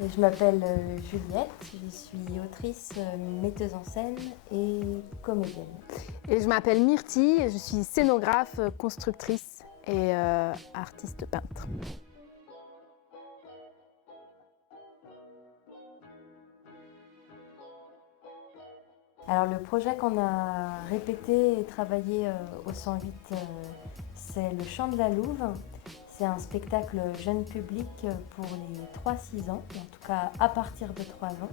Je m'appelle Juliette, je suis autrice, metteuse en scène et comédienne. Et je m'appelle Myrtille, je suis scénographe, constructrice et artiste peintre. Alors le projet qu'on a répété et travaillé au 108, c'est Le Chant de la Louve. C'est un spectacle jeune public pour les 3-6 ans, en tout cas à partir de 3 ans.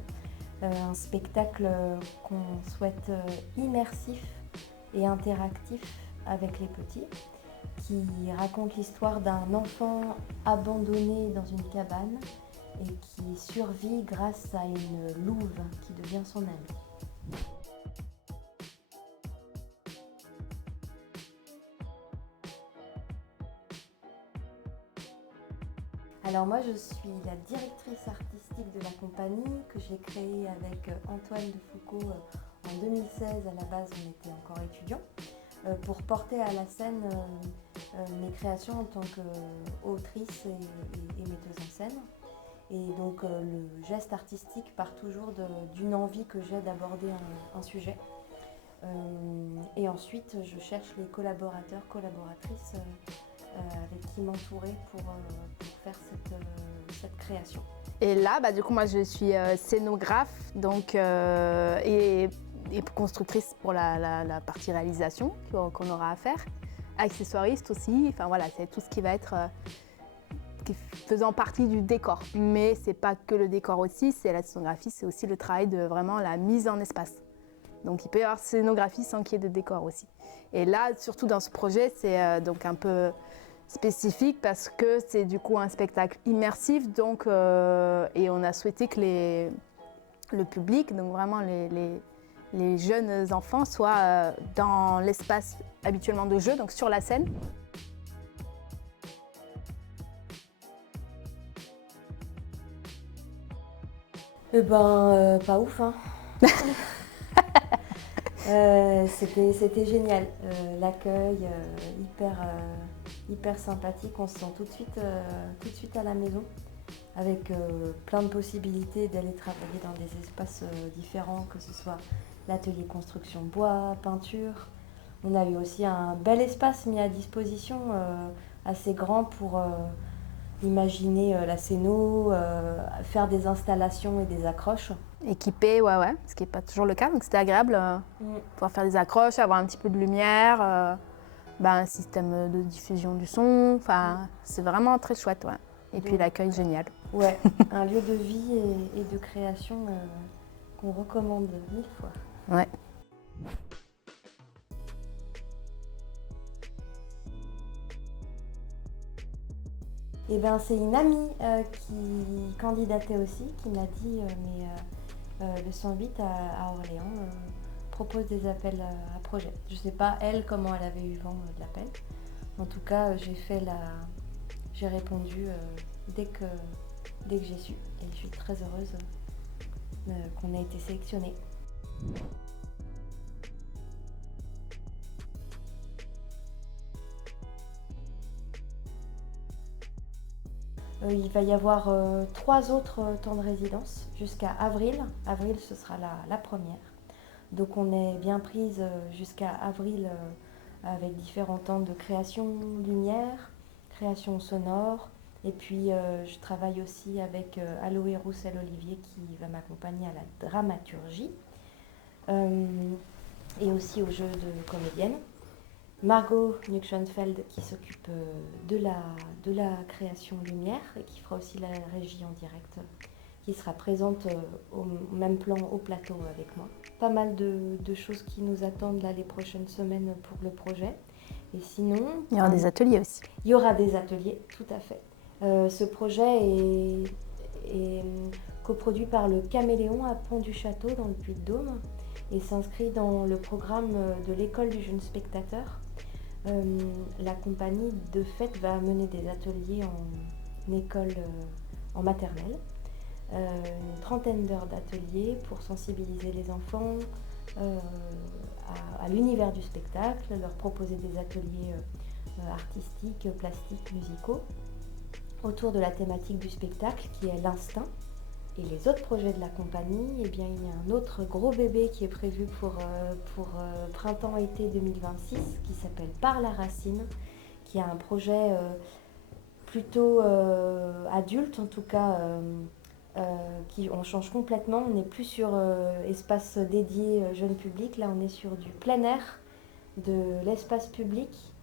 Un spectacle qu'on souhaite immersif et interactif avec les petits, qui raconte l'histoire d'un enfant abandonné dans une cabane et qui survit grâce à une louve qui devient son amie. Alors moi je suis la directrice artistique de la compagnie que j'ai créée avec Antoine de Foucault en 2016. À la base on était encore étudiants pour porter à la scène mes créations en tant qu'autrice et metteuse en scène. Et donc le geste artistique part toujours d'une envie que j'ai d'aborder un sujet. Et ensuite je cherche les collaborateurs, collaboratrices avec qui m'entourer pour faire cette création. Et là, du coup, moi je suis scénographe donc, et constructrice pour la partie réalisation qu'on aura à faire. Accessoiriste aussi, enfin voilà, c'est tout ce qui va être faisant partie du décor. Mais c'est pas que le décor aussi, c'est la scénographie, c'est aussi le travail de vraiment la mise en espace. Donc il peut y avoir scénographie sans qu'il y ait de décor aussi. Et là, surtout dans ce projet, c'est donc un peu spécifique parce que c'est du coup un spectacle immersif, donc, et on a souhaité que le public, donc vraiment les jeunes enfants, soient dans l'espace habituellement de jeu, donc sur la scène. Pas ouf, hein. C'était génial. L'accueil hyper sympathique. On se sent tout de suite à la maison, avec plein de possibilités d'aller travailler dans des espaces différents, que ce soit l'atelier construction bois, peinture. On a eu aussi un bel espace mis à disposition, assez grand pour imaginer la scéno, faire des installations et des accroches. Équipé, ouais, ce qui n'est pas toujours le cas, donc c'était agréable pouvoir faire des accroches, avoir un petit peu de lumière, un système de diffusion du son, c'est vraiment très chouette, ouais. Et puis l'accueil génial. Ouais, un lieu de vie et de création qu'on recommande 1000 fois. Ouais. Et c'est une amie qui candidatait aussi, qui m'a dit le 108 à Orléans propose des appels à projets. Je ne sais pas elle comment elle avait eu vent de l'appel. En tout cas, j'ai répondu dès que j'ai su. Et je suis très heureuse qu'on ait été sélectionnés. Il va y avoir 3 autres temps de résidence jusqu'à avril. Avril, ce sera la première. Donc on est bien prise jusqu'à avril avec différents temps de création lumière, création sonore. Et puis je travaille aussi avec Aloé Roussel-Olivier qui va m'accompagner à la dramaturgie et aussi au jeu de comédienne. Margot Nuckschenfeld qui s'occupe de la création lumière et qui fera aussi la régie en direct, qui sera présente au même plan au plateau avec moi. Pas mal de choses qui nous attendent là les prochaines semaines pour le projet. Et sinon... Il y aura des ateliers aussi. Il y aura des ateliers, tout à fait. Ce projet est coproduit par le Caméléon à Pont-du-Château dans le Puy-de-Dôme et s'inscrit dans le programme de l'école du jeune spectateur. La compagnie de fait va mener des ateliers en école, en maternelle, une 30aine d'heures d'ateliers pour sensibiliser les enfants à l'univers du spectacle, leur proposer des ateliers artistiques, plastiques, musicaux, autour de la thématique du spectacle qui est l'instinct. Et les autres projets de la compagnie, eh bien, il y a un autre gros bébé qui est prévu pour printemps-été 2026 qui s'appelle Par la racine, qui est un projet plutôt adulte, en tout cas, on change complètement. On n'est plus sur espace dédié jeune public, là on est sur du plein air, de l'espace public.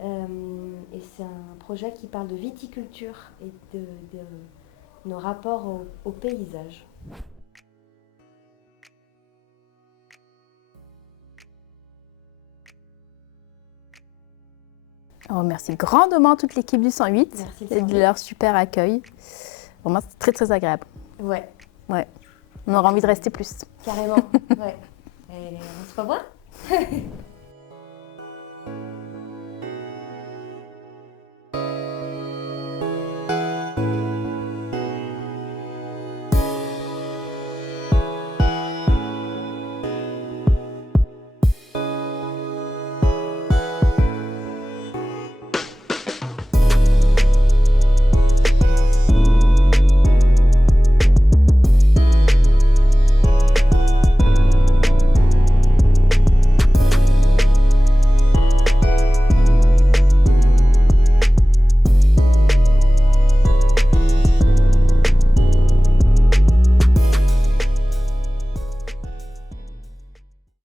Et c'est un projet qui parle de viticulture et de nos rapports au paysage. On remercie grandement toute l'équipe du 108 et de leur super accueil. Vraiment, c'est très très agréable. Ouais. Ouais. On aura envie de rester plus. Carrément, ouais. Et on se revoit.